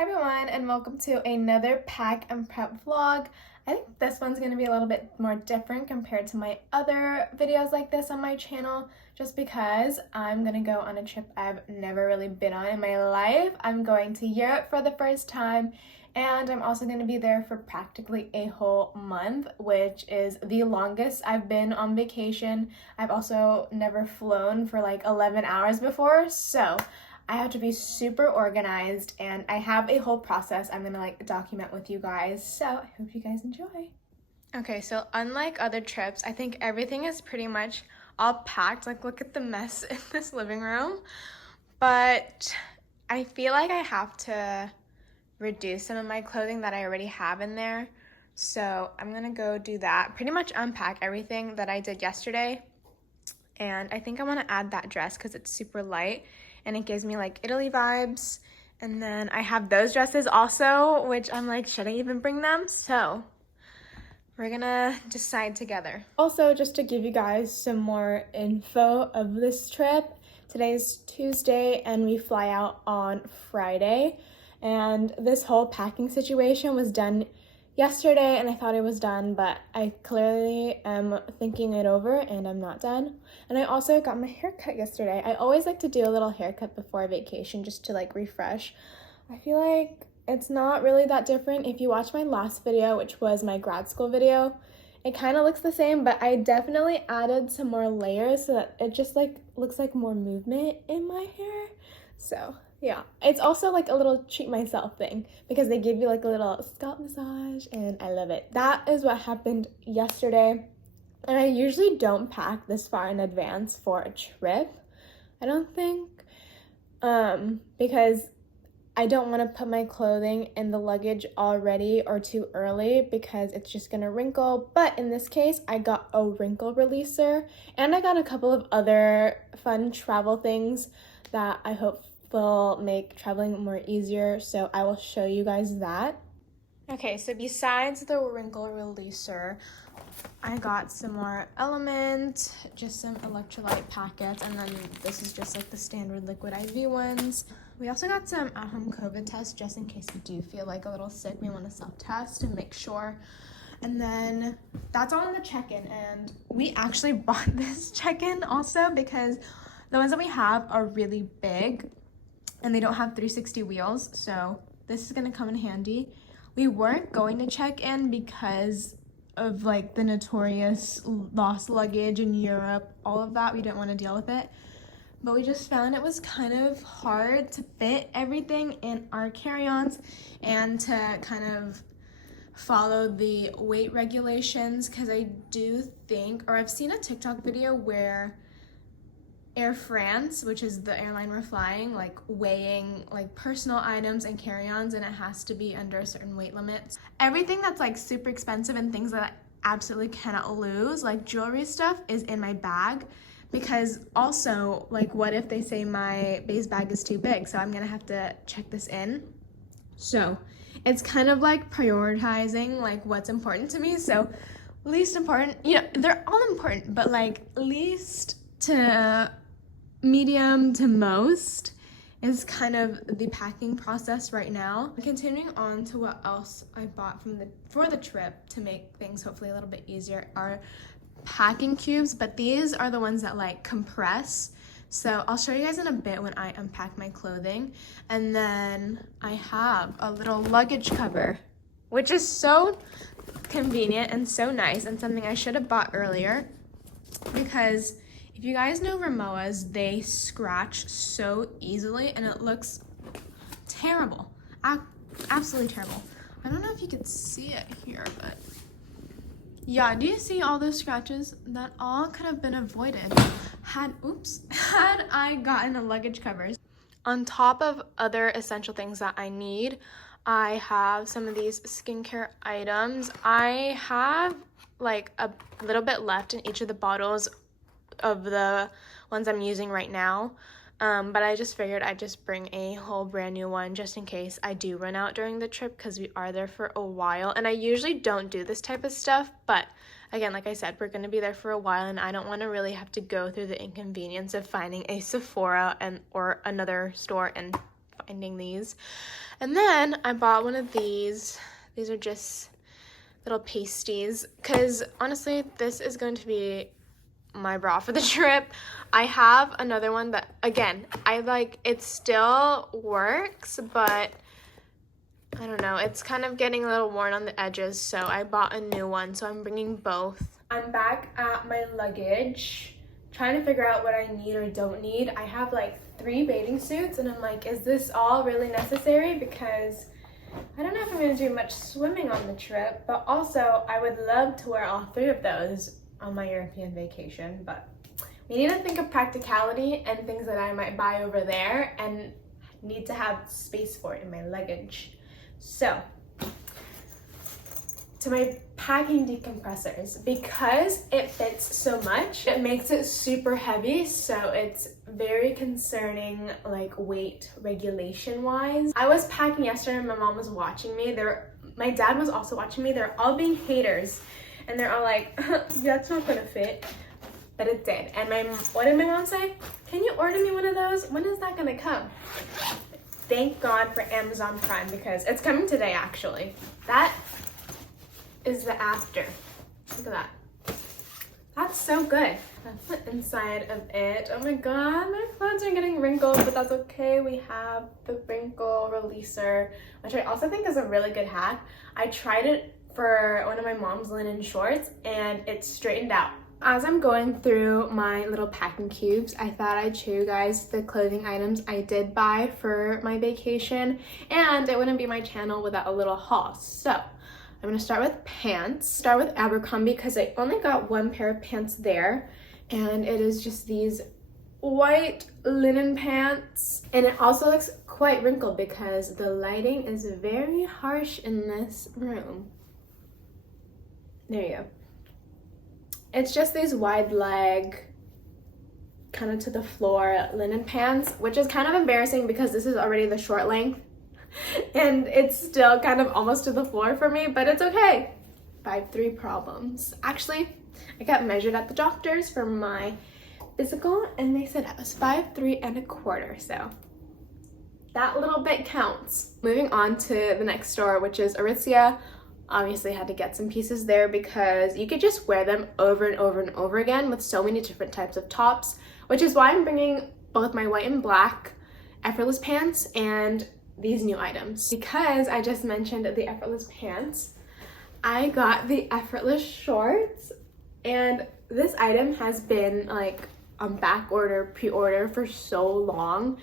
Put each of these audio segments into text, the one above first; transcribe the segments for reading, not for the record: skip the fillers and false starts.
Hi everyone, and welcome to another pack and prep vlog. I think this one's going to be a little bit more different compared to my other videos like this on my channel, just because I'm going to go on a trip I've never really been on in my life. I'm going to Europe for the first time, and I'm also going to be there for practically a whole month, which is the longest I've been on vacation. I've also never flown for like 11 hours before, so I have to be super organized, and I have a whole process I'm gonna document with you guys, so I hope you guys enjoy. Okay, so unlike other trips, I think everything is pretty much all packed. Like, look at the mess in this living room. But I feel like I have to reduce some of my clothing that I already have in there. So I'm gonna go do that. Pretty much unpack everything that I did yesterday. And I think I wanna add that dress because it's super light and it gives me like Italy vibes. And then I have those dresses also, which I'm like, should I even bring them? So we're gonna decide together. Also, just to give you guys some more info of this trip, today's Tuesday and we fly out on Friday. And this whole packing situation was done yesterday and I thought it was done, but I clearly am thinking it over and I'm not done. And I also got my hair cut yesterday. I always like to do a little haircut before vacation just to like refresh. I feel like it's not really that different. If you watch my last video, which was my grad school video, it kind of looks the same, but I definitely added some more layers so that it just like looks like more movement in my hair. So yeah, it's also like a little treat myself thing because they give you like a little scalp massage and I love it. That is what happened yesterday. And I usually don't pack this far in advance for a trip, I don't think, because I don't want to put my clothing in the luggage already or too early because it's just gonna wrinkle. But in this case, I got a wrinkle releaser and I got a couple of other fun travel things that I hope will make traveling more easier, so I will show you guys that. Okay, so besides the wrinkle releaser, I got some more Element, just some electrolyte packets, and then this is just like the standard liquid IV ones. We also got some at-home COVID tests just in case we do feel like a little sick. We want to self-test and make sure. And then that's all in the check-in, and we actually bought this check-in also because the ones that we have are really big and they don't have 360 wheels, so this is gonna come in handy. We weren't going to check in because of like the notorious lost luggage in Europe, all of that. We didn't want to deal with it, but we just found it was kind of hard to fit everything in our carry-ons and to kind of follow the weight regulations, because I do think, or I've seen a TikTok video where Air France, which is the airline we're flying, like weighing like personal items and carry-ons, and it has to be under a certain weight limit. Everything that's like super expensive and things that I absolutely cannot lose, like jewelry stuff, is in my bag, because also like what if they say my base bag is too big, so I'm gonna have to check this in. So it's kind of like prioritizing like what's important to me. So least important, you know, they're all important, but like least to medium to most is kind of the packing process right now. Continuing on to what else I bought for the trip to make things hopefully a little bit easier are packing cubes, but these are the ones that like compress. So I'll show you guys in a bit when I unpack my clothing. And then I have a little luggage cover, which is so convenient and so nice, and something I should have bought earlier, because if you guys know Rimowas, they scratch so easily and it looks terrible. Absolutely terrible. I don't know if you could see it here, but yeah, do you see all those scratches? That all could have been avoided had I gotten a luggage cover. On top of other essential things that I need, I have some of these skincare items. I have like a little bit left in each of the bottles of the ones I'm using right now, but I just figured I'd just bring a whole brand new one just in case I do run out during the trip, because we are there for a while, and I usually don't do this type of stuff, but again, like I said, we're going to be there for a while, and I don't want to really have to go through the inconvenience of finding a Sephora or another store and finding these. And then I bought one of these. These are just little pasties, because honestly, this is going to be my bra for the trip. I have another one that, again, I like, it still works, but I don't know, it's kind of getting a little worn on the edges, so I bought a new one, so I'm bringing both. I'm back at my luggage, trying to figure out what I need or don't need. I have like 3 bathing suits, and I'm like, is this all really necessary? Because I don't know if I'm going to do much swimming on the trip, but also I would love to wear all 3 of those on my European vacation, but we need to think of practicality and things that I might buy over there and need to have space for it in my luggage. So, to my packing decompressors, because it fits so much, it makes it super heavy, so it's very concerning, like weight regulation wise. I was packing yesterday and my mom was watching me. My dad was also watching me. They're all being haters, and they're all like, that's not gonna fit, but it did. And what did my mom say? Can you order me one of those? When is that gonna come? Thank God for Amazon Prime, because it's coming today actually. That is the after. Look at that. That's so good. That's the inside of it. Oh my God, my clothes are getting wrinkled, but that's okay. We have the wrinkle releaser, which I also think is a really good hack. I tried it for one of my mom's linen shorts and it straightened out. As I'm going through my little packing cubes, I thought I'd show you guys the clothing items I did buy for my vacation, and it wouldn't be my channel without a little haul. So I'm gonna start with pants. Start with Abercrombie because I only got 1 pair of pants there, and it is just these white linen pants. And it also looks quite wrinkled because the lighting is very harsh in this room. There you go. It's just these wide leg, kind of to the floor linen pants, which is kind of embarrassing because this is already the short length and it's still kind of almost to the floor for me, but it's okay. 5'3" problems. Actually, I got measured at the doctor's for my physical and they said I was 5'3" and a quarter, so that little bit counts. Moving on to the next store, which is Aritzia. Obviously had to get some pieces there because you could just wear them over and over and over again with so many different types of tops, which is why I'm bringing both my white and black effortless pants and these new items. Because I just mentioned the effortless pants, I got the effortless shorts, and this item has been like on back order, pre-order for so long.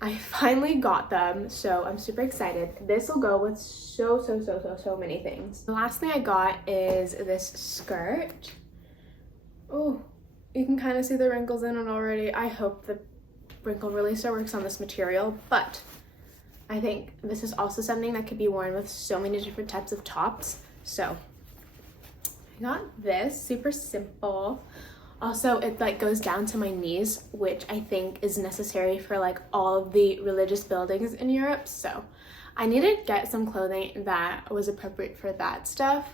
I finally got them, so I'm super excited. This will go with so many things. The last thing I got is this skirt. Oh, you can kind of see the wrinkles in it already. I hope the wrinkle releaser works on this material, but I think this is also something that could be worn with so many different types of tops. So I got this, super simple. Also, it like goes down to my knees, which I think is necessary for like all of the religious buildings in Europe. So I need to get some clothing that was appropriate for that stuff,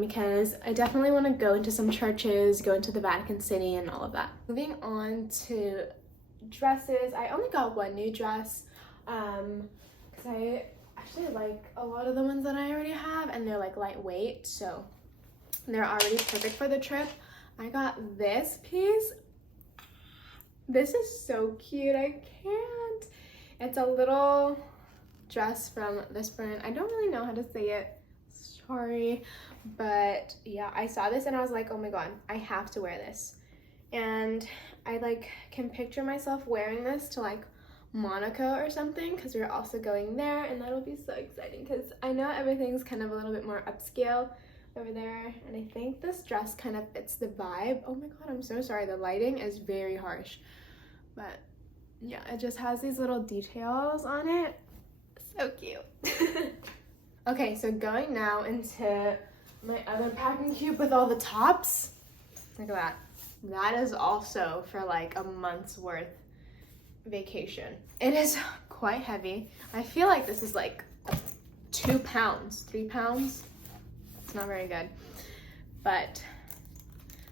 because I definitely want to go into some churches, go into the Vatican City and all of that. Moving on to dresses, I only got 1 new dress because I actually like a lot of the ones that I already have, and they're like lightweight, so they're already perfect for the trip. I got this piece. This is so cute. I can't. It's a little dress from this brand. I don't really know how to say it. Sorry. But yeah, I saw this and I was like, oh my God, I have to wear this. And I like can picture myself wearing this to like Monaco or something, because we're also going there, and that'll be so exciting because I know everything's kind of a little bit more upscale over there, and I think this dress kind of fits the vibe. Oh my God, I'm so sorry, the lighting is very harsh, but yeah, it just has these little details on it. So cute. Okay, so going now into my other packing cube with all the tops. Look at that. That is also for like a month's worth vacation. It is quite heavy. I feel like this is like 2 pounds, 3 pounds. It's not very good, but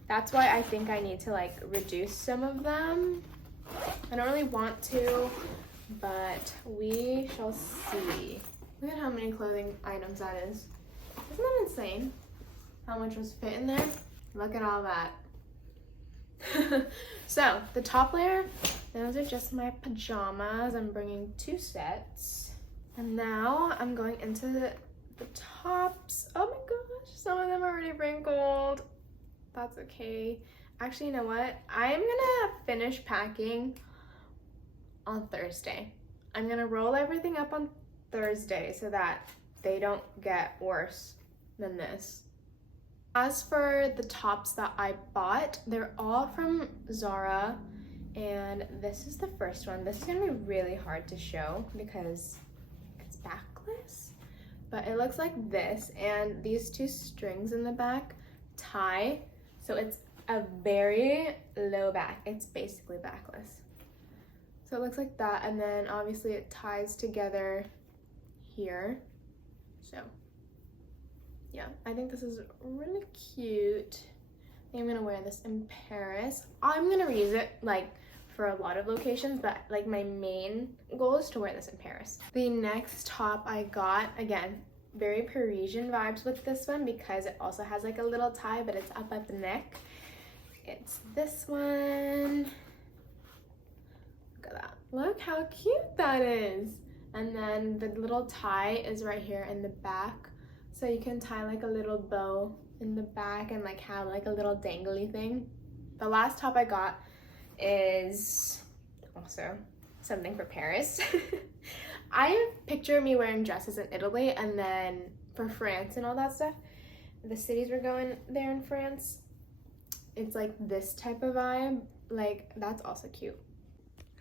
that's why I think I need to like reduce some of them. I don't really want to, but we shall see. Look at how many clothing items that is. Isn't that insane? How much was fit in there? Look at all that. So the top layer, those are just my pajamas. I'm bringing 2 sets. And now I'm going into the tops. Oh my gosh, some of them are already wrinkled. That's okay. Actually, you know what? I'm gonna finish packing on Thursday. I'm gonna roll everything up on Thursday so that they don't get worse than this. As for the tops that I bought, they're all from Zara, and this is the first one. This is gonna be really hard to show because it's backless, but it looks like this, and these 2 strings in the back tie, so it's a very low back. It's basically backless. So it looks like that, and then obviously it ties together here. So yeah, I think this is really cute. I think I'm gonna wear this in Paris. I'm gonna reuse it like for a lot of locations, but like my main goal is to wear this in Paris. The next top I got, again, very Parisian vibes with this one because it also has like a little tie, but it's up at the neck. It's this one. Look at that. Look how cute that is. And then the little tie is right here in the back. So you can tie like a little bow in the back and like have like a little dangly thing. The last top I got is also something for Paris. I picture me wearing dresses in Italy, and then for France and all that stuff, the cities we're going there in France, it's like this type of vibe. Like, that's also cute.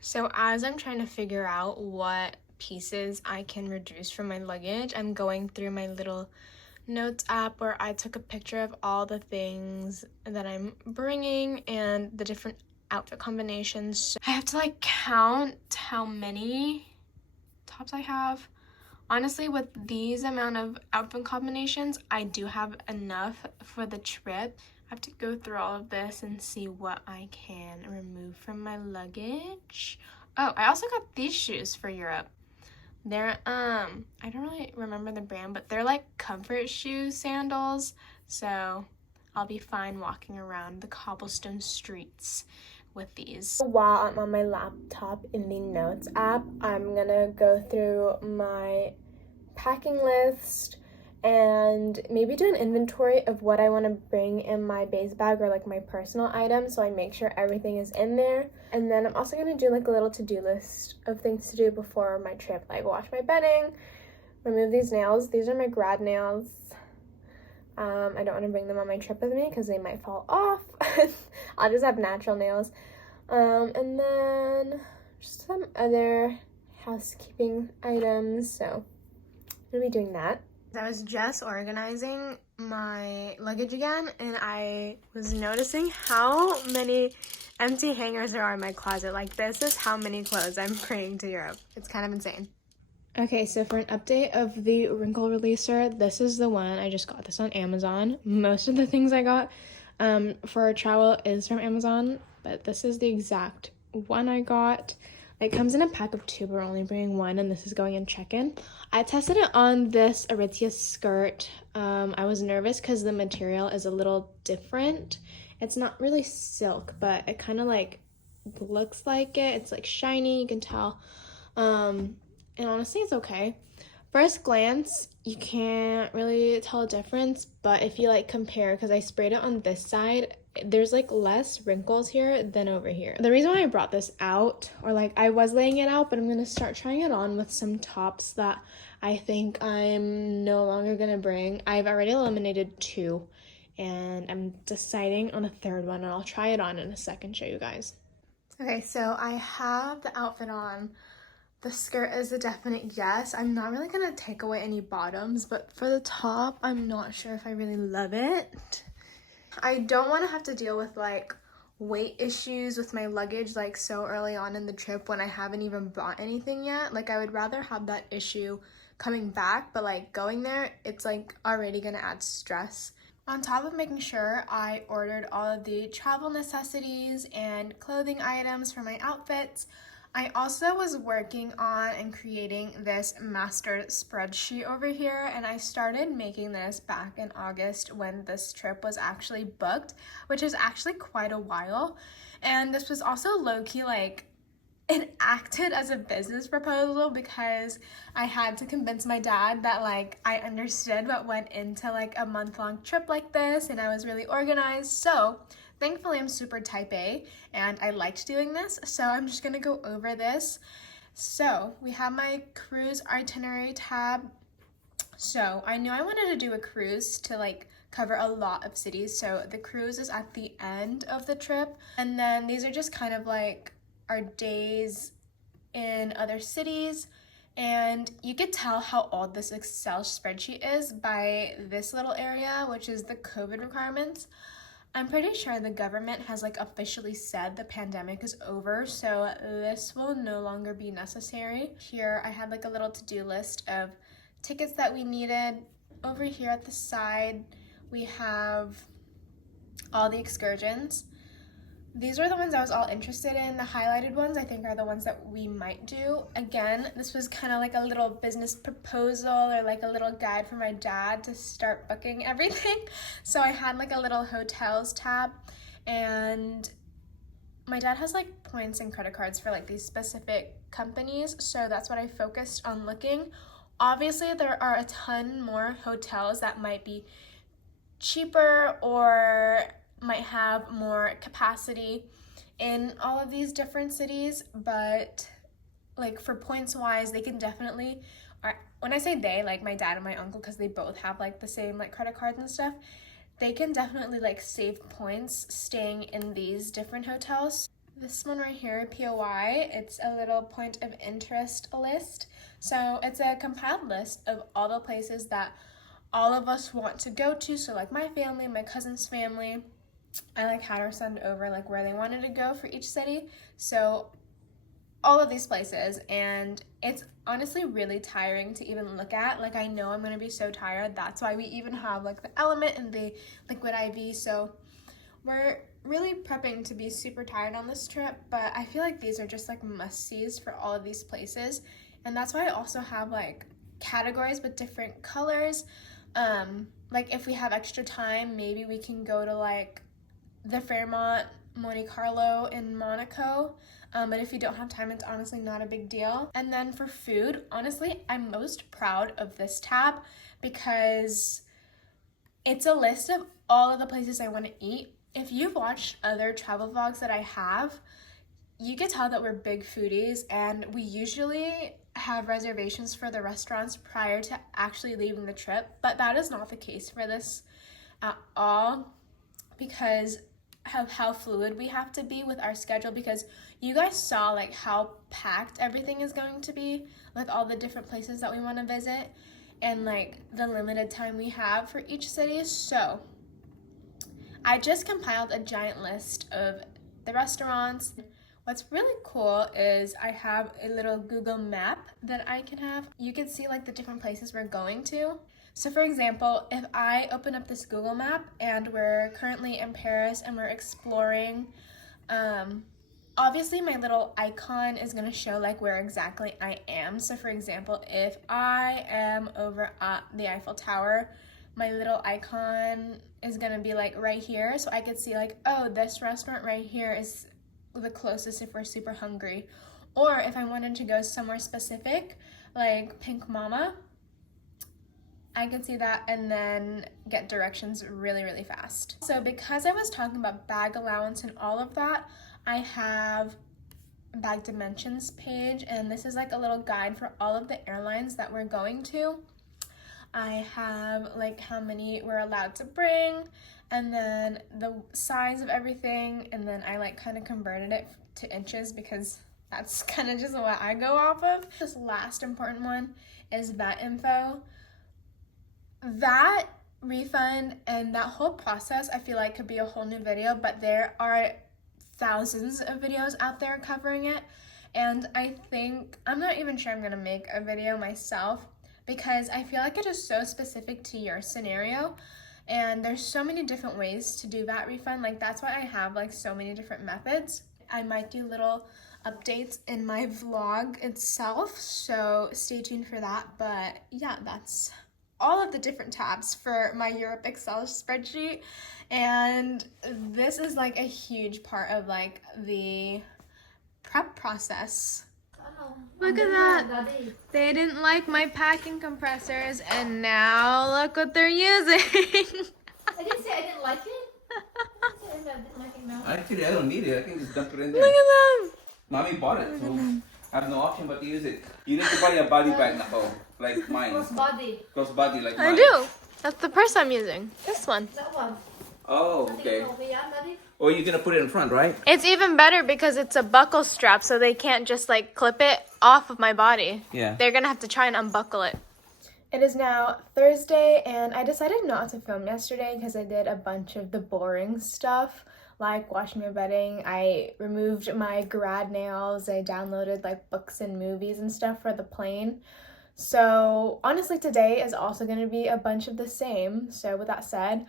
So as I'm trying to figure out what pieces I can reduce from my luggage, I'm going through my little notes app where I took a picture of all the things that I'm bringing and the different outfit combinations. I have to like count how many tops I have. Honestly, with these amount of outfit combinations, I do have enough for the trip. I have to go through all of this and see what I can remove from my luggage. Oh, I also got these shoes for Europe. They're, I don't really remember the brand, but they're like comfort shoe sandals. So I'll be fine walking around the cobblestone streets with these. While I'm on my laptop in the notes app, I'm gonna go through my packing list and maybe do an inventory of what I want to bring in my base bag or like my personal items, so I make sure everything is in there. And then I'm also going to do like a little to-do list of things to do before my trip, like wash my bedding, remove these nails. These are my grad nails. I don't want to bring them on my trip with me because they might fall off. I'll just have natural nails. And then just some other housekeeping items, so I'm going to be doing that. I was just organizing my luggage again, and I was noticing how many empty hangers there are in my closet. Like, this is how many clothes I'm bringing to Europe. It's kind of insane. Okay, so for an update of the wrinkle releaser, this is the one. I just got this on Amazon. Most of the things I got for travel is from Amazon, but this is the exact one I got. It comes in a pack of 2, but we're only bringing 1, and this is going in check-in. I tested it on this Aritzia skirt. I was nervous because the material is a little different. It's not really silk, but it kind of like looks like it. It's like shiny, you can tell. And honestly, it's okay. First glance, you can't really tell a difference, but if you like compare, because I sprayed it on this side, there's like less wrinkles here than over here. The reason why I brought this out, or like I was laying it out, but I'm gonna start trying it on with some tops that I think I'm no longer gonna bring. I've already eliminated 2, and I'm deciding on a 3rd one, and I'll try it on in a second, show you guys. Okay, so I have the outfit on. The skirt is a definite yes. I'm not really gonna take away any bottoms, but for the top, I'm not sure if I really love it. I don't want to have to deal with like weight issues with my luggage like so early on in the trip when I haven't even bought anything yet. Like, I would rather have that issue coming back, but like going there, it's like already gonna add stress. On top of making sure I ordered all of the travel necessities and clothing items for my outfits, I also was working on and creating this master spreadsheet over here, and I started making this back in August when this trip was actually booked, which is actually quite a while. And this was also low-key like it acted as a business proposal because I had to convince my dad that like I understood what went into like a month-long trip like this, and I was really organized. So thankfully I'm super type A and I liked doing this, so I'm just gonna go over this. So we have my cruise itinerary tab. So I knew I wanted to do a cruise to like cover a lot of cities, so the cruise is at the end of the trip, and then these are just kind of like our days in other cities. And you could tell how old this Excel spreadsheet is by this little area, which is the COVID requirements. I'm pretty sure the government has like officially said the pandemic is over, so this will no longer be necessary. Here I had like a little to-do list of tickets that we needed. Over here at the side we have all the excursions. These were the ones I was all interested in. The highlighted ones I think are the ones that we might do. Again, this was kind of like a little business proposal or like a little guide for my dad to start booking everything. So I had like a little hotels tab, and my dad has like points and credit cards for like these specific companies, so that's what I focused on looking. Obviously there are a ton more hotels that might be cheaper or might have more capacity in all of these different cities, but like for points wise, they can definitely, or when I say they, like my dad and my uncle, because they both have like the same like credit cards and stuff, they can definitely like save points staying in these different hotels. This one right here, POI, it's a little point of interest list. So it's a compiled list of all the places that all of us want to go to. So like my family, my cousin's family, I like had her send over like where they wanted to go for each city. So all of these places, and it's honestly really tiring to even look at. Like I know I'm gonna be so tired. That's why we even have like the Element and the Liquid IV. So we're really prepping to be super tired on this trip, but I feel like these are just like must-sees for all of these places. And that's why I also have like categories with different colors. Like if we have extra time, maybe we can go to like the Fairmont Monte Carlo in Monaco, but if you don't have time, it's honestly not a big deal. And then for food, honestly, I'm most proud of this tab because it's a list of all of the places I want to eat. If you've watched other travel vlogs that I have, you can tell that we're big foodies, and we usually have reservations for the restaurants prior to actually leaving the trip, but that is not the case for this at all, because of how fluid we have to be with our schedule, because you guys saw like how packed everything is going to be with all the different places that we want to visit and like the limited time we have for each city. So I just compiled a giant list of the restaurants. What's really cool is I have a little Google map that I can have. You can see like the different places we're going to. So for example, if I open up this Google map and we're currently in Paris and we're exploring, obviously my little icon is gonna show like where exactly I am. So for example, if I am over at the Eiffel Tower, my little icon is gonna be like right here. So I could see like, oh, this restaurant right here is the closest if we're super hungry. Or if I wanted to go somewhere specific, like Pink Mama, I could see that and then get directions really, really fast. So because I was talking about bag allowance and all of that, I have a bag dimensions page, and this is like a little guide for all of the airlines that we're going to. I have like how many we're allowed to bring, and then the size of everything, and then I like kind of converted it to inches because that's kind of just what I go off of. This last important one is vet info. That refund and that whole process I feel like could be a whole new video, but there are thousands of videos out there covering it, and I think I'm not even sure I'm gonna make a video myself because I feel like it is so specific to your scenario, and there's so many different ways to do that refund. Like that's why I have like so many different methods. I might do little updates in my vlog itself, so stay tuned for that. But yeah, that's all of the different tabs for my Europe Excel spreadsheet, and this is like a huge part of like the prep process. Look at that. They didn't like my packing compressors, and now look what they're using. I didn't say I didn't like it. I didn't like it, no. Actually, I don't need it. I can just dump it in there. Look at them. Mommy bought it, so I have no option but to use it. You need to buy a body bag now, like mine. Crossbody. Crossbody like mine. I do. That's the purse I'm using. This one. That one. Oh, okay. Daddy? Or you're gonna put it in front, right? It's even better because it's a buckle strap, so they can't just like clip it off of my body. Yeah. They're gonna have to try and unbuckle it. It is now Thursday, and I decided not to film yesterday because I did a bunch of the boring stuff, like washing my bedding. I removed my grad nails. I downloaded like books and movies and stuff for the plane. So honestly, today is also going to be a bunch of the same. So with that said,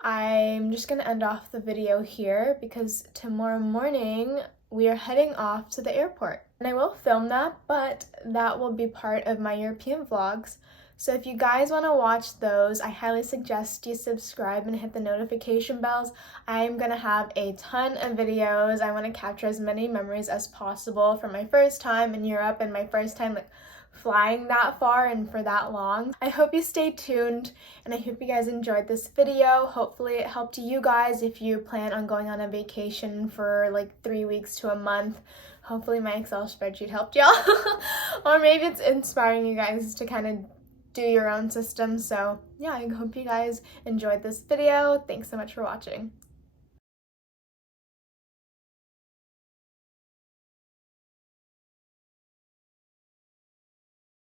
I'm just going to end off the video here because tomorrow morning we are heading off to the airport. And I will film that, but that will be part of my European vlogs. So if you guys want to watch those, I highly suggest you subscribe and hit the notification bells. I'm going to have a ton of videos. I want to capture as many memories as possible from my first time in Europe and my first time like flying that far and for that long. I hope you stay tuned, and I hope you guys enjoyed this video. Hopefully it helped you guys if you plan on going on a vacation for like 3 weeks to a month. Hopefully my Excel spreadsheet helped y'all. Or maybe it's inspiring you guys to kind of do your own system. So yeah, I hope you guys enjoyed this video. Thanks so much for watching.